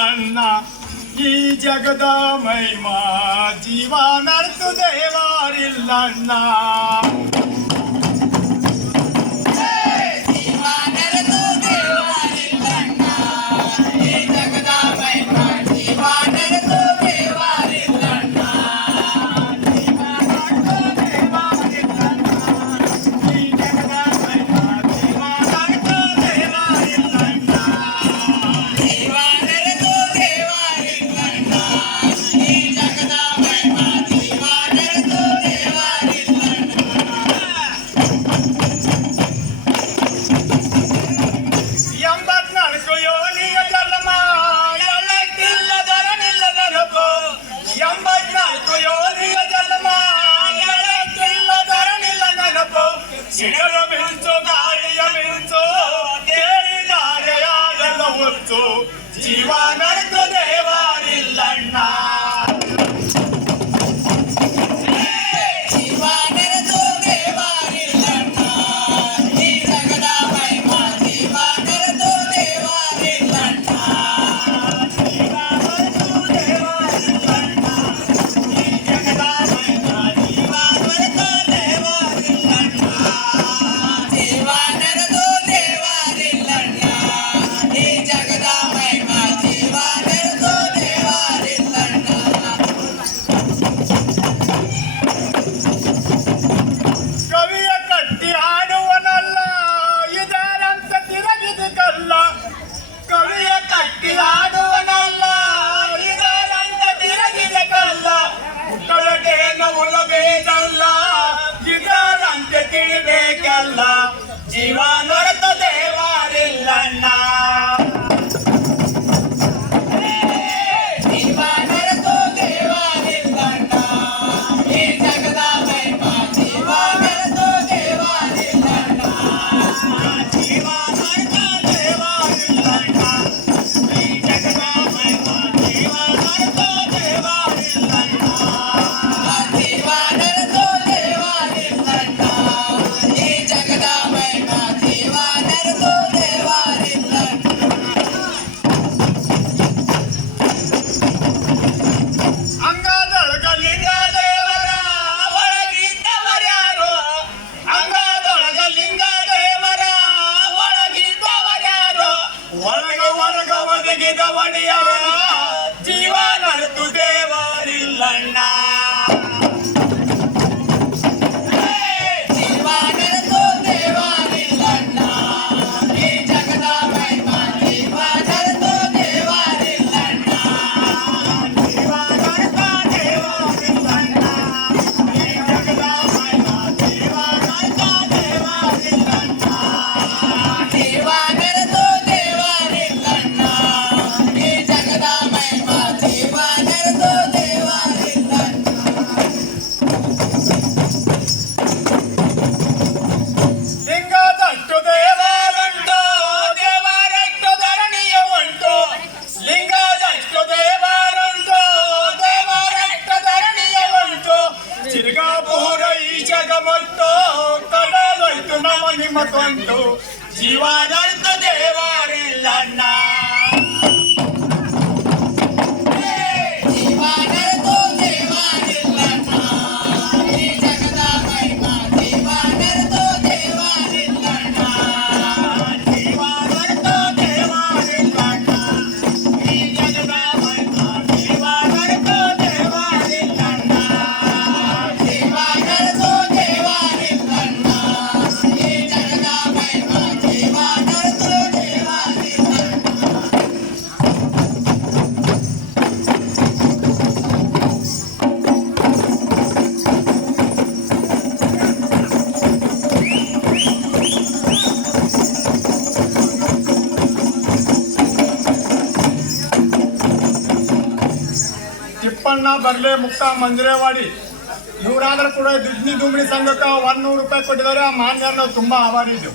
ದೇವಾರಿಲ್ಲಣ್ಣ ಈ ಜಗದ ಮಹಿಮಾ ಜೀವ ನಡೆದು ದೇವಾರಿಲ್ಲಣ್ಣ ಜೀವ ನಡೆದು ದೇವಾರಿಲ್ಲಣ್ಣ ಜೀವ ನಡೆದು ದೇವಾರಿಲ್ಲಣ್ಣ ಈ ಜಗದ ಮಹಿಮಾ ಜೀವ ನಡೆದು ದೇವಾರಿಲ್ಲಣ್ಣ ಜೀವ ನಡೆದು ದೇವಾರಿಲ್ಲಣ್ಣ ಈ ಜಗದ ಮಹಿಮಾ ಜೀವ ನಡೆದು ದೇವಾರಿಲ್ಲಣ್ಣ ಜೀವ ನಡೆದು ದೇವಾರಿಲ್ಲಣ್ಣ ಈ ಜಗದ ಜೀವ ನಡೆದು ದೇವಾರಿಲ್ಲಣ್ಣ ಜೀವ ನಡೆದು ದೇವಾರಿಲ್ಲಣ್ಣ ಈ ಜಗದ ಮಹಿಮಾ ಜೀವ ನಡೆದು ದೇವಾರಿಲ್ಲಣ್ಣ ಜೀವ ನಡೆದು ದೇವಾರಿಲ್ಲಣ್ಣ ಈ ಜಗದ ಮಹಿಮಾ ಜೀವ ನಡೆದು ದೇವಾರಿಲ್ಲಣ್ಣ ಜೀವ ನಡೆದು ದೇವಾರಿಲ್ಲಣ್ಣ ಈ ಜಗದ ಜೀವ ನಡೆದು ದೇವಾರಿಲ್ಲಣ್ಣ ಜೀವ ನಡೆದು ದೇವಾರಿಲ್ಲಣ್ಣ ಈ ಜಗದ ಮಹಿಮಾ ಜೀವ ನಡೆದು ದೇವಾರಿಲ್ಲಣ್ಣ ಜೀವ ನಡೆದು ದೇವಾರಿಲ್ಲಣ್ಣ ಈ ಜಗದ ಮಹಿಮಾ ಜೀವ ನಡೆದು ದೇವಾರಿಲ್ಲಣ್ಣ ಜೀವ ನಡೆದು ದೇವಾರಿಲ್ಲಣ್ಣ ಈ ಜಗದ ಮಹಿಮಾ ಜೀವ ನಡೆದು ದೇವಾರಿಲ್ಲಣ್ಣ ಲಿಂಗದಷ್ಟು ದೇವರುಂಟು ದೇವರಷ್ಟು ಧರಣಿಯ ಉಂಟು ಲಿಂಗದಷ್ಟು ದೇವರುಂಟು ದೇವರಷ್ಟು ಧರಣಿಯ ಉಂಟು ಚಿರಗಾಪುರ ಈ ಜಗಮಂಟು ಕಡಲೊಯ್ತು ನಮ್ಮ ನಿಮ್ಮ ಕೊಂಟು ಜೀವ ನಡೆದು ದೇವಾರಿಲ್ಲಣ್ಣ ತಿಪ್ಪಣ್ಣ ಬರ್ಲೆ ಮುಕ್ತ ಮಂಜರೇವಾಡಿ ಇವರಾದ್ರೂ ಕೂಡ ದುಡ್ನಿ ದುಂಬಳಿ ಸಂಘಕ್ಕೆ 100 ರೂಪಾಯಿ ಕೊಟ್ಟಿದ್ದಾರೆ. ಆ ಮಾನ್ಯರು ನಾವು ತುಂಬಾ ಆಭಾರಿ ಇದ್ದೀವಿ.